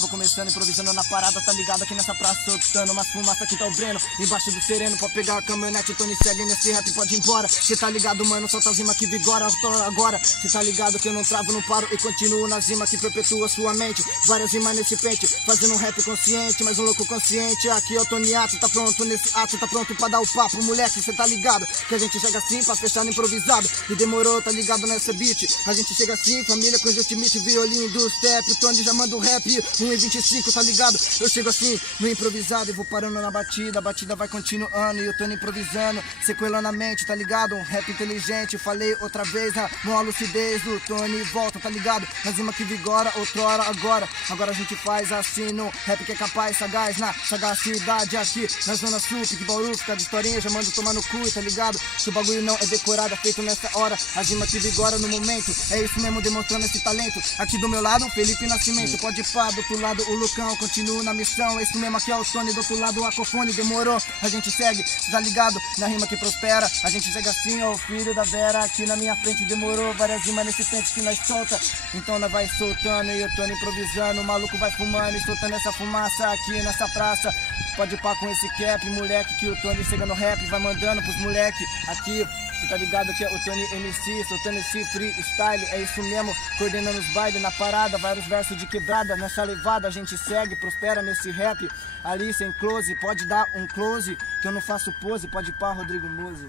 vou começando, improvisando na parada, tá ligado? Aqui nessa praça soltando umas fumaça que tá o Breno. Embaixo do sereno, pode pegar a caminhonete, o Tony segue nesse rap, pode ir embora. Cê tá ligado, mano, solta as rimas que vigora agora. Cê tá ligado que eu não travo, não paro e continuo nas rimas que perpetua sua mente. Várias rimas nesse pente, fazendo um rap consciente, mas um louco consciente. Aqui é o Tony Ato, tá pronto nesse ato, tá pronto pra dar o papo, moleque, cê tá ligado? Que a gente chega assim pra fechar no improvisado. E demorou, tá ligado nessa beat? A gente chega assim, família com Justimite, violino do step, Tony já manda o rap, 1:25, tá ligado? Eu chego assim, no improvisado e vou parando na batida, a batida vai continuando e eu tô improvisando, sequelando a mente, tá ligado? Um rap inteligente, falei outra vez, a maior lucidez do Tony volta, tá ligado? Nas rimas que vigora, outrora, agora a gente faz assim no rap que é capaz, sagaz, na sagacidade aqui, na zona sul, que Bauru, fica de historinha, já mando tomar no cu, tá ligado? Se o bagulho não é decorado, é feito nessa hora, as rimas que vigora no momento, é isso mesmo, demonstrando esse talento, aqui do meu lado, Felipe Nascimento, pode pá, do outro lado o Lucão, continuo na missão, esse mesmo aqui é o Tony, do outro lado o Acofone, demorou, a gente segue, tá ligado? Na rima que prospera, a gente segue assim, ó, o filho da Vera, aqui na minha frente demorou, várias rimas nesse pente que nós solta, então nós vai soltando e eu tô improvisando, o maluco vai fumando e soltando essa fumaça aqui nessa praça, pode pá com esse cap, moleque, que o Tony chega no rap, vai mandando pros moleque, aqui, cê tá ligado que é o Tony MC, soltando esse freestyle, é isso mesmo, coordenando os bailes na parada, vários versos de quebrada, nessa levada a gente segue, prospera nesse rap, ali sem close, pode dar um close, que eu não faço pose, pode pá Rodrigo Mose.